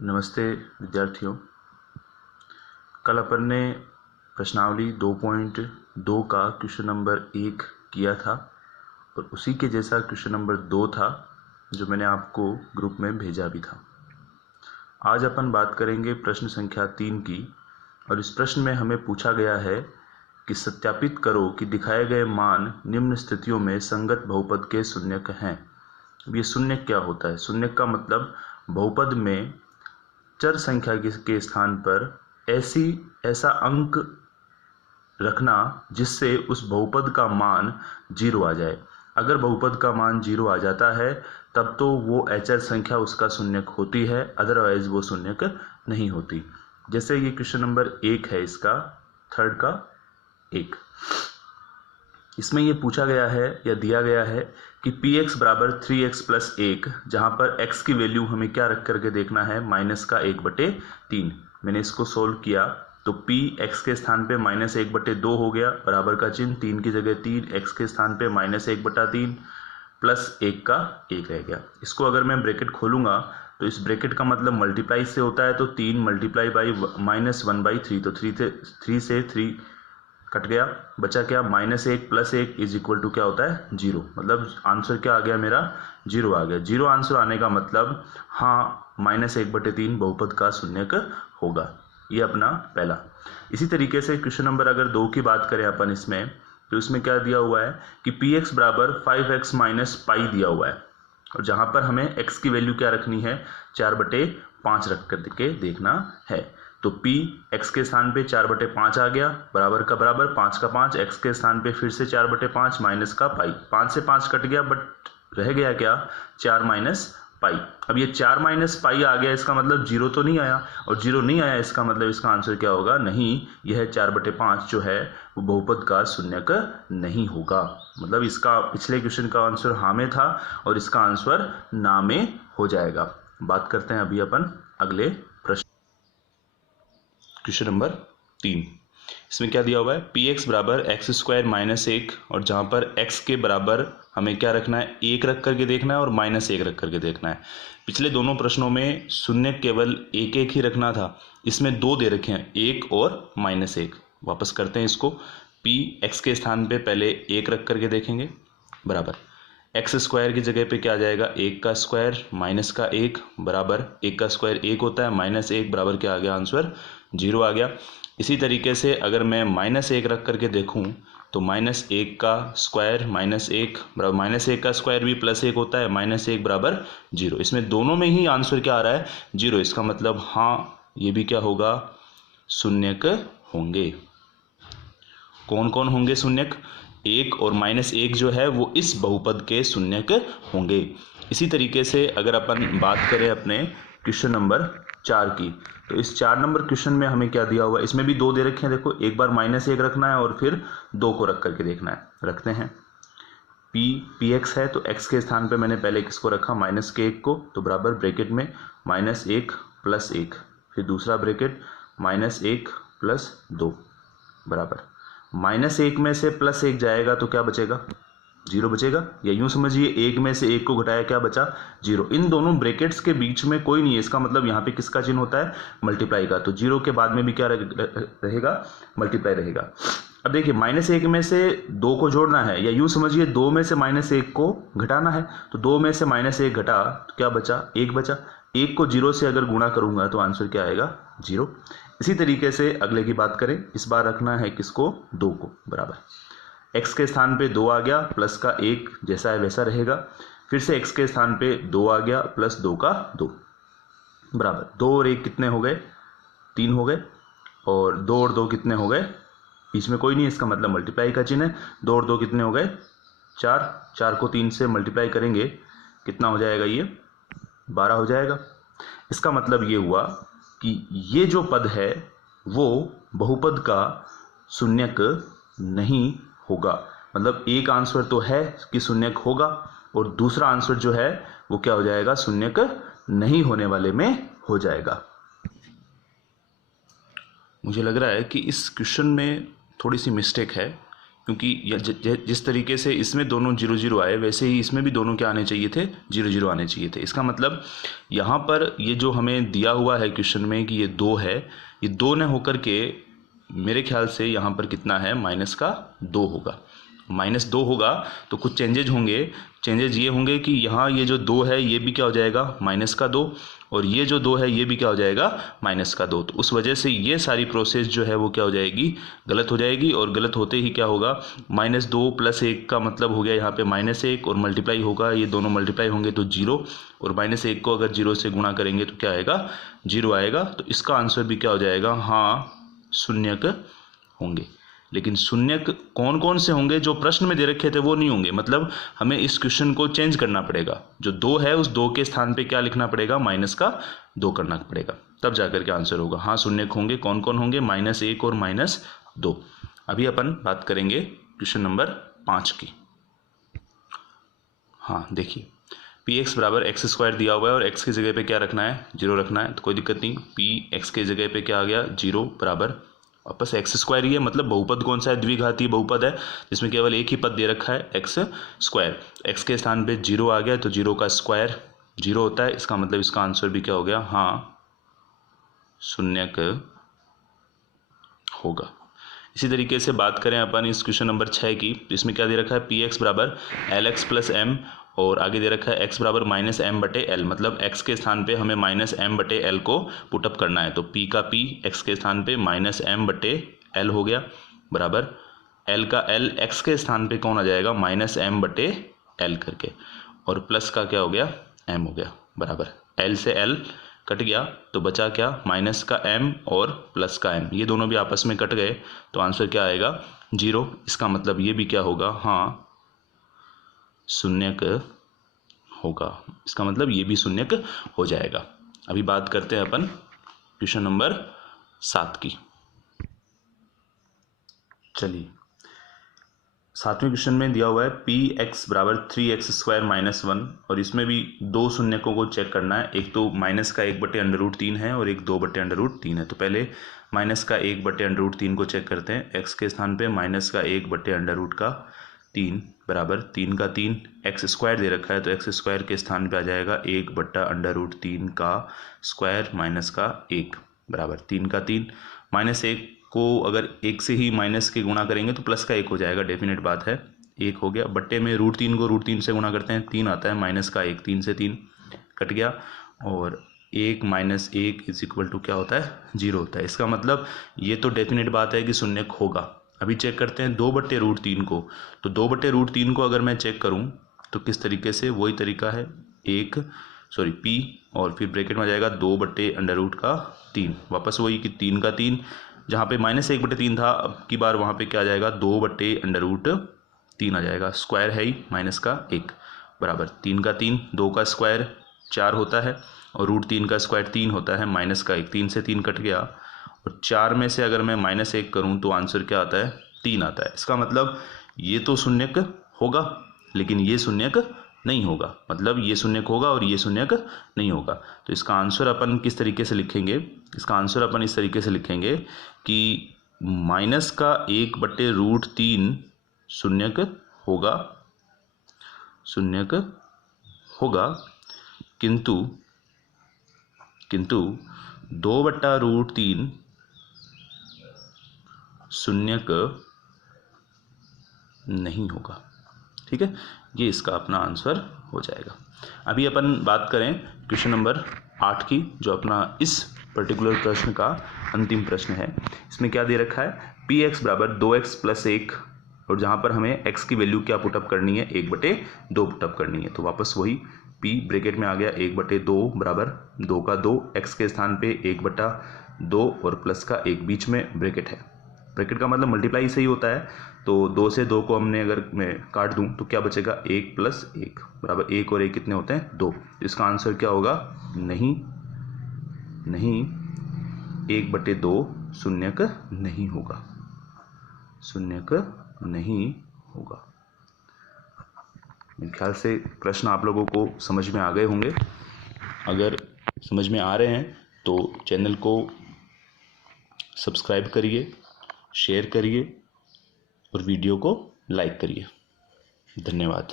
नमस्ते विद्यार्थियों। कल अपन ने प्रश्नावली 2.2 का क्वेश्चन नंबर 1 किया था और उसी के जैसा क्वेश्चन नंबर 2 था जो मैंने आपको ग्रुप में भेजा भी था। आज अपन बात करेंगे प्रश्न संख्या 3 की और इस प्रश्न में हमें पूछा गया है कि सत्यापित करो कि दिखाए गए मान निम्न स्थितियों में संगत बहुपद के शून्यक हैं। अब ये शून्यक क्या होता है? शून्यक का मतलब बहुपद में चर संख्या के स्थान पर ऐसा अंक रखना जिससे उस बहुपद का मान 0 आ जाए। अगर बहुपद का मान 0 आ जाता है तब तो वो अचर संख्या उसका शून्यक होती है, अदरवाइज वो शून्यक नहीं होती। जैसे ये क्वेश्चन नंबर 1 है, इसका थर्ड का 1। इसमें ये पूछा गया है या दिया गया है कि px बराबर 3x प्लस 1, जहाँ पर x की वैल्यू हमें क्या रख करके देखना है, -1/3। मैंने इसको सोल्व किया तो p x के स्थान पे -1/2 हो गया, बराबर का चिन्ह, 3 की जगह 3, x के स्थान पे -1/3 प्लस 1 का 1 रह गया। इसको अगर मैं ब्रैकेट खोलूँगा तो इस ब्रैकेट का मतलब मल्टीप्लाई से होता है, तो 3 मल्टीप्लाई बाई -1/3, तो 3 से 3 कट गया, बचा क्या, -1 प्लस 1 इज इक्वल टू क्या होता है, 0। मतलब आंसर क्या आ गया मेरा, 0 आ गया। 0 आंसर आने का मतलब हाँ -1/3 बहुपद का शून्यक होगा। ये अपना पहला। इसी तरीके से क्वेश्चन नंबर अगर 2 की बात करें अपन इसमें, तो इसमें क्या दिया हुआ है कि px बराबर 5x माइनस पाई दिया हुआ है और जहाँ पर हमें x की वैल्यू क्या रखनी है, 4/5 रख करके देखना है। तो p x के स्थान पे 4/5 आ गया, बराबर का बराबर 5 का 5, x के स्थान पे फिर से 4/5 माइनस का पाई, 5 से 5 कट गया, बट रह गया क्या, 4 माइनस पाई। अब ये 4 माइनस पाई आ गया, इसका मतलब 0 तो नहीं आया, और 0 नहीं आया इसका मतलब इसका आंसर क्या होगा, नहीं, यह 4/5 जो है वो बहुपद का शून्यक नहीं होगा। मतलब इसका पिछले क्वेश्चन का आंसर हाँ में था और इसका आंसर ना में हो जाएगा। बात करते हैं अभी अपन अगले प्रश्न, क्वेश्चन नंबर 3। इसमें क्या दिया हुआ है, px बराबर x² माइनस 1, और जहाँ पर x के बराबर हमें क्या रखना है, 1 रख करके देखना है और -1 रख करके देखना है। पिछले दोनों प्रश्नों में शून्य केवल 1 ही रखना था, इसमें 2 दे रखे हैं, 1 और -1। वापस करते हैं इसको, p x के स्थान पे पहले 1 रख करके देखेंगे, बराबर x² की जगह पे क्या आ जाएगा, 1 का स्क्वायर माइनस का 1, बराबर 1 का स्क्वायर 1 होता है, -1 बराबर क्या आ गया, आंसर 0 आ गया। इसी तरीके से अगर मैं -1 रख करके देखूं तो -1 का स्क्वायर -1 बराबर -1 का स्क्वायर भी +1 होता है, -1 बराबर 0। इसमें दोनों में ही आंसर क्या आ रहा है, 0। इसका मतलब हाँ ये भी क्या होगा, शून्यक होंगे। कौन कौन होंगे शून्यक, 1 और -1 जो है वो इस बहुपद के शून्यक होंगे। इसी तरीके से अगर अपन बात करें अपने क्वेश्चन नंबर 4 की, तो इस 4 नंबर क्वेश्चन में हमें क्या दिया हुआ है, इसमें भी 2 दे रखे हैं, देखो एक बार -1 रखना है और फिर 2 को रख करके देखना है। रखते हैं, px है तो x के स्थान पे मैंने पहले किसको रखा, -1 को, तो बराबर ब्रैकेट में -1 प्लस 1, फिर दूसरा ब्रैकेट -1 प्लस 2, बराबर -1 में से +1 जाएगा तो क्या बचेगा, 0 बचेगा, या यूं समझिए 1 में से 1 को घटाया क्या बचा, 0। इन दोनों ब्रैकेट्स के बीच में कोई नहीं है, इसका मतलब यहाँ पे किसका चिन्ह होता है, मल्टीप्लाई का। तो 0 के बाद में भी क्या रहेगा, मल्टीप्लाई रहेगा। अब देखिए -1 में से 2 को जोड़ना है, या यूं समझिए 2 में से -1 को घटाना है, तो 2 में से -1 घटा तो क्या बचा, 1 बचा। 1 को 0 से अगर गुणा करूंगा तो आंसर क्या आएगा, 0। इसी तरीके से अगले की बात करें, इस बार रखना है किसको, 2 को, बराबर x के स्थान पे 2 आ गया, प्लस का 1 जैसा है वैसा रहेगा, फिर से x के स्थान पे 2 आ गया, प्लस 2 का 2, बराबर 2 और 1 कितने हो गए, 3 हो गए, और 2 और 2 कितने हो गए, बीच में कोई नहीं, इसका मतलब मल्टीप्लाई का चिन्ह है। 2 और 2 कितने हो गए, 4, 4 को 3 से मल्टीप्लाई करेंगे कितना हो जाएगा, ये 12 हो जाएगा। इसका मतलब ये हुआ कि ये जो पद है वो बहुपद का शून्यक नहीं होगा। मतलब एक आंसर तो है कि शून्यक होगा और दूसरा आंसर जो है वो क्या हो जाएगा, शून्यक नहीं होने वाले में हो जाएगा। मुझे लग रहा है कि इस क्वेश्चन में थोड़ी सी मिस्टेक है, क्योंकि जिस तरीके से इसमें दोनों 0 0 आए वैसे ही इसमें भी दोनों क्या आने चाहिए थे, 0 0 आने चाहिए थे। इसका मतलब यहाँ पर ये जो हमें दिया हुआ है क्वेश्चन में कि ये 2 है, ये 2 न होकर के मेरे ख्याल से यहाँ पर कितना है, -2 होगा। -2 होगा तो कुछ चेंजेज होंगे। चेंजेज ये होंगे कि यहाँ ये जो 2 है ये भी क्या हो जाएगा, -2, और ये जो 2 है ये भी क्या हो जाएगा, -2। तो उस वजह से ये सारी प्रोसेस जो है वो क्या हो जाएगी, गलत हो जाएगी। और गलत होते ही क्या होगा, -2 + 1 का मतलब हो गया यहाँ पे -1, और मल्टीप्लाई होगा, ये दोनों मल्टीप्लाई होंगे तो 0, और -1 को अगर 0 से गुणा करेंगे तो क्या आएगा, 0 आएगा। तो इसका आंसर भी क्या हो जाएगा, हाँ शून्यक होंगे। लेकिन शून्यक कौन कौन से होंगे, जो प्रश्न में दे रखे थे वो नहीं होंगे। मतलब हमें इस क्वेश्चन को चेंज करना पड़ेगा, जो 2 है उस 2 के स्थान पे क्या लिखना पड़ेगा, -2 करना पड़ेगा, तब जाकर के आंसर होगा। हाँ शून्यक होंगे, कौन कौन होंगे, -1 और -2। अभी अपन बात करेंगे क्वेश्चन नंबर 5 की। हाँ देखिए, px = x² दिया हुआ है और x की जगह पे क्या रखना है, 0 रखना है, तो कोई दिक्कत नहीं। px के जगह पे क्या आ गया, 0 बराबर वापस x² ही है। मतलब बहुपद कौन सा है, द्विघातीय बहुपद है जिसमें केवल एक ही पद दे रखा है, x²। x के स्थान पे 0 आ गया तो 0 का स्क्वायर 0 होता है। इसका मतलब इसका आंसर भी क्या हो गया, हाँ शून्यक होगा। इसी तरीके से बात करें अपन इस क्वेश्चन नंबर 6 की, तो इसमें क्या दे रखा है, px = lx + m, और आगे दे रखा है x = -m/l। मतलब x के स्थान पे हमें -m/l को पुटअप करना है। तो p का p x के स्थान पे -m/l हो गया, बराबर l का l x के स्थान पे कौन आ जाएगा, -m/l करके, और प्लस का क्या हो गया, m हो गया, बराबर l से l कट गया तो बचा क्या, माइनस का m और प्लस का m, ये दोनों भी आपस में कट गए तो आंसर क्या आएगा, 0। इसका मतलब ये भी क्या होगा, हाँ शून्यक होगा। इसका मतलब ये भी शून्यक हो जाएगा। अभी बात करते हैं अपन क्वेश्चन नंबर 7 की। चलिए, 7वें क्वेश्चन में दिया हुआ है px = 3x² - 1, और इसमें भी 2 शून्यकों को चेक करना है। एक तो माइनस का 1/√3 है और एक 2/√3 है। तो पहले माइनस का 1/√3 को चेक करते हैं। x के स्थान पे माइनस का 1/√3 बराबर 3 का 3, x² दे रखा है तो x² के स्थान पे आ जाएगा 1/√3 का स्क्वायर माइनस का 1 बराबर 3 का 3। -1 को अगर 1 से ही माइनस के गुणा करेंगे तो प्लस का 1 हो जाएगा, डेफिनेट बात है, 1 हो गया। बट्टे में √3 को √3 से गुणा करते हैं, 3 आता है, माइनस का 1, 3 से 3 कट गया, और 1 - 1 = क्या होता है, 0 होता है। इसका मतलब ये तो डेफिनेट बात है कि शून्यक होगा। अभी चेक करते हैं 2/√3 को, तो 2/√3 को अगर मैं चेक करूं तो किस तरीके से, वही तरीका है, p और फिर ब्रैकेट में आ जाएगा 2/√3, वापस वही कि 3 का 3, जहाँ पे -1/3 था अब की बार वहाँ पे क्या आ जाएगा, 2/√3 आ जाएगा, स्क्वायर है ही माइनस का 1 बराबर 3 का 3, 2 का स्क्वायर 4 होता है और √3 का स्क्वायर 3 होता है, माइनस का 1, 3 से 3 कट गया, और 4 में से अगर मैं -1 करूं तो आंसर क्या आता है, 3 आता है। इसका मतलब ये तो शून्यक होगा लेकिन ये शून्यक नहीं होगा, मतलब ये शून्यक होगा और ये शून्यक नहीं होगा। तो इसका आंसर अपन किस तरीके से लिखेंगे, इसका आंसर अपन इस तरीके से लिखेंगे कि माइनस का 1/√3 शून्यक होगा, किंतु 2/√3 शून्यक नहीं होगा। ठीक है, ये इसका अपना आंसर हो जाएगा। अभी अपन बात करें क्वेश्चन नंबर 8 की, जो अपना इस पर्टिकुलर प्रश्न का अंतिम प्रश्न है। इसमें क्या दे रखा है, px = 2x + 1, और जहाँ पर हमें x की वैल्यू क्या पुटअप करनी है, 1/2 पुटअप करनी है। तो वापस वही p ब्रैकेट में आ गया 1/2 बराबर 2 का 2, x के स्थान पे 1/2 और प्लस का 1, बीच में ब्रैकेट है। ब्रैकेट का मतलब मल्टीप्लाई सही होता है, तो 2 से 2 को हमने अगर मैं काट दूं तो क्या बचेगा, 1 + 1 बराबर 1 और 1 कितने होते हैं, 2। इसका आंसर क्या होगा, नहीं 1/2 शून्यक नहीं होगा, शून्यक नहीं होगा। मेरे ख्याल से प्रश्न आप लोगों को समझ में आ गए होंगे। अगर समझ में आ रहे हैं तो चैनल को सब्सक्राइब करिए, शेयर करिए और वीडियो को लाइक करिए। धन्यवाद।